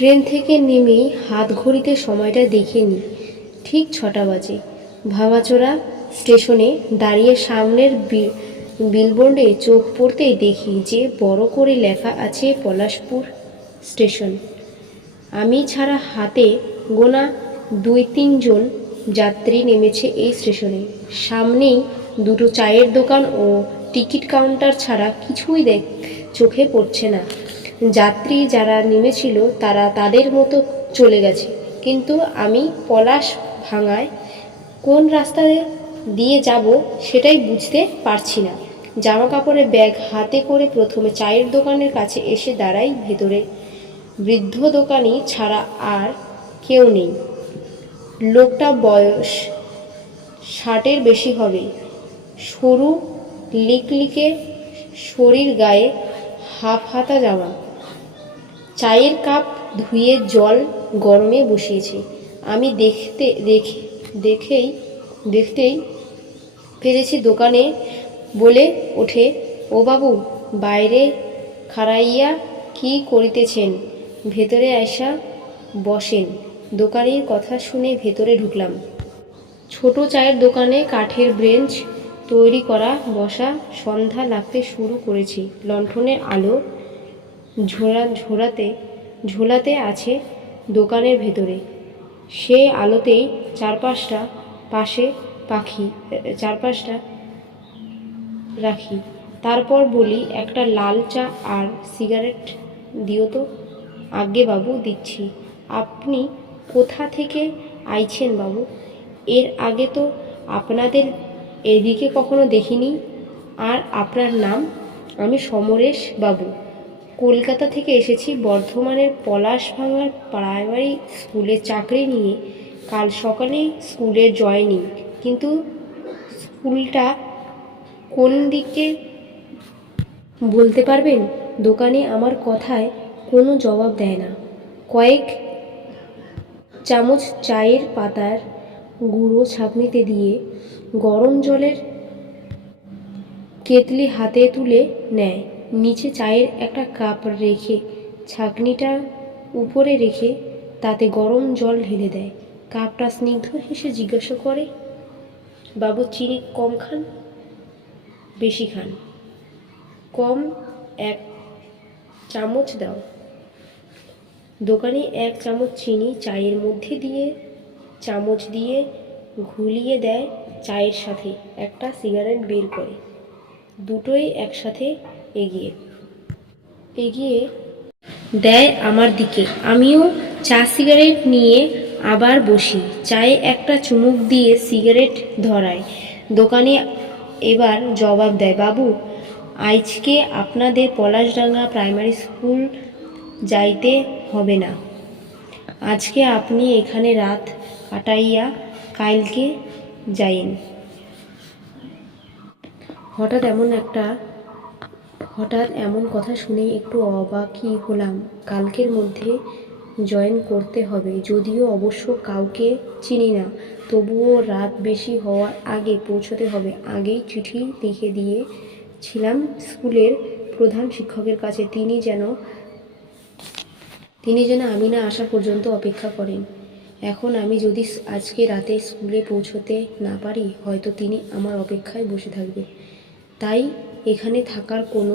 Train থেকে নেমেই হাত ঘড়িতে সময়টা দেখে নিই, ঠিক 6টা বাজে। ভাঙাচোরা স্টেশনে দাঁড়িয়ে সামনের বিলবোর্ডে চোখ পড়তেই দেখি যে বড় করে লেখা আছে পলাশপুর স্টেশন। আমি ছাড়া হাতে গোনা 2-3 জন যাত্রী নেমেছে এই স্টেশনে। সামনেই দুটো চায়ের দোকান ও টিকিট কাউন্টার ছাড়া কিছুই চোখে পড়ছে না। যাত্রী যারা নেমেছিল তারা তাদের মতো চলে গেছে, কিন্তু আমি পলাশ ভাঙায় কোন রাস্তা দিয়ে যাব সেটাই বুঝতে পারছি না। জামা কাপড়ের ব্যাগ হাতে করে প্রথমে চায়ের দোকানের কাছে এসে দাঁড়াই। ভেতরে বৃদ্ধ দোকানি ছাড়া আর কেউ নেই। লোকটা বয়স 60-এর বেশি হবে, সরু লিকলিকে শরীর, গায়ে হাফ হাতা জামা। চায়ের কাপ ধুয়ে জল গরমে বসিয়েছে। আমি দেখতেই পেরেছি দোকানে বলে ওঠে, ও বাবু, বাইরে খাড়াইয়া কি করিতেছেন, ভেতরে আইসা বসেন। দোকানির কথা শুনে ভেতরে ঢুকলাম। ছোট চায়ের দোকানে কাঠের বেঞ্চ তৈরি করা বসা। সন্ধ্যা লাগতে শুরু করেছে। লণ্ঠনের আলো ঝোলাতে আছে দোকানের ভেতরে। সে আলোতেই চারপাশটা রাখি। তারপর বলি, একটা লাল চা আর সিগারেট দিও তো। আজ্ঞে বাবু, দিচ্ছি। আপনি কোথা থেকে আইছেন বাবু? এর আগে তো আপনাদের এদিকে কখনো দেখিনি। আর আপনার নাম? আমি সমরেশ বাবু, কলকাতা থেকে এসেছি। বর্ধমানের পলাশভাঙার প্রাইমারি স্কুলে চাকরি নিয়ে কাল সকালেই স্কুলে জয়েনিং। কিন্তু স্কুলটা কোন দিকে বলতে পারবেন? দোকানি আমার কথায় কোনো জবাব দেয় না। কয়েক চামচ চায়ের পাতার গুঁড়ো ছাঁকনিতে দিয়ে গরম জলের কেতলি হাতে তুলে নেয়। নিচে চায়ের একটা কাপ রেখে ছাঁকনিটা উপরে রেখে তাতে গরম জল ঢেলে দেয়। কাপটা স্নিগ্ধ হেসে জিজ্ঞাসা করে, বাবু, চিনি কম খান বেশি খান? কম, 1 চামচ দাও। দোকানি 1 চামচ চিনি চায়ের মধ্যে দিয়ে চামচ দিয়ে ঘুলিয়ে দেয়। চায়ের সাথে একটা সিগারেট বের করে দুটোই একসাথে এগিয়ে দেয় আমার দিকে। আমিও চা সিগারেট নিয়ে আবার বসি। চায়ে একটা চুমুক দিয়ে সিগারেট ধরায়। দোকানি এবার জবাব দেয়, বাবু, আজকে আপনাদের পলাশডাঙ্গা প্রাইমারি স্কুল যাইতে হবে না। আজকে আপনি এখানে রাত কাটাইয়া কালকে যাইন। হঠাৎ এমন কথা শুনে একটু অবাকই হলাম। কালকের মধ্যে জয়েন করতে হবে, যদিও অবশ্য কাউকে চিনি না। তবুও রাত বেশি হওয়ার আগে পৌঁছতে হবে। আগেই চিঠি লিখে দিয়েছিলাম স্কুলের প্রধান শিক্ষকের কাছে। তিনি যেন আমি না আসা পর্যন্ত অপেক্ষা করেন। এখন আমি যদি আজকে রাতে স্কুলে পৌঁছতে না পারি, হয়তো তিনি আমার অপেক্ষায় বসে থাকবে। তাই এখানে থাকার কোনো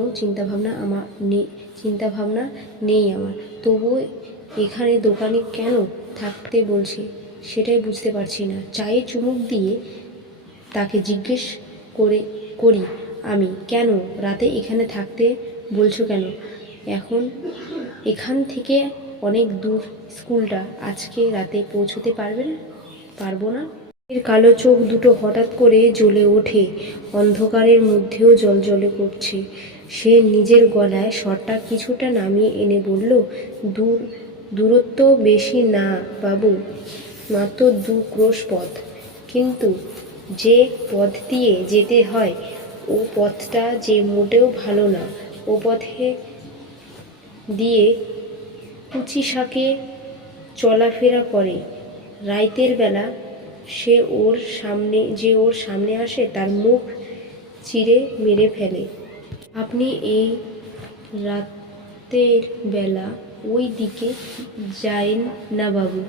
চিন্তাভাবনা নেই আমার। তবুও এখানে দোকানে কেন থাকতে বলছে সেটাই বুঝতে পারছি না। চায়ে চুমুক দিয়ে তাকে জিজ্ঞেস করি, আমি, কেন রাতে এখানে থাকতে বলছো কেন? এখান থেকে অনেক দূর স্কুলটা। আজকে রাতে পৌঁছতে পারবো না। এর কালো চোখ দুটো হঠাৎ করে জ্বলে ওঠে, অন্ধকারের মধ্যেও জ্বলজ্বলে করছে। সে নিজের গলায় স্বরটা কিছুটা নামিয়ে এনে বলল, দূরত্ব বেশি না বাবু, মাত্র 2 ক্রোশ পথ। কিন্তু যে পথ দিয়ে যেতে হয় ও পথটা যে মোটেও ভালো না। ও পথে দিয়ে কুচিশাকে চলাফেরা করে। রাইতের বেলা যে ওর সামনে আসে তার মুখ চিরে মেরে ফেলে। আপনি এই রাতের বেলা ওই দিকে যায়েন না বাবু।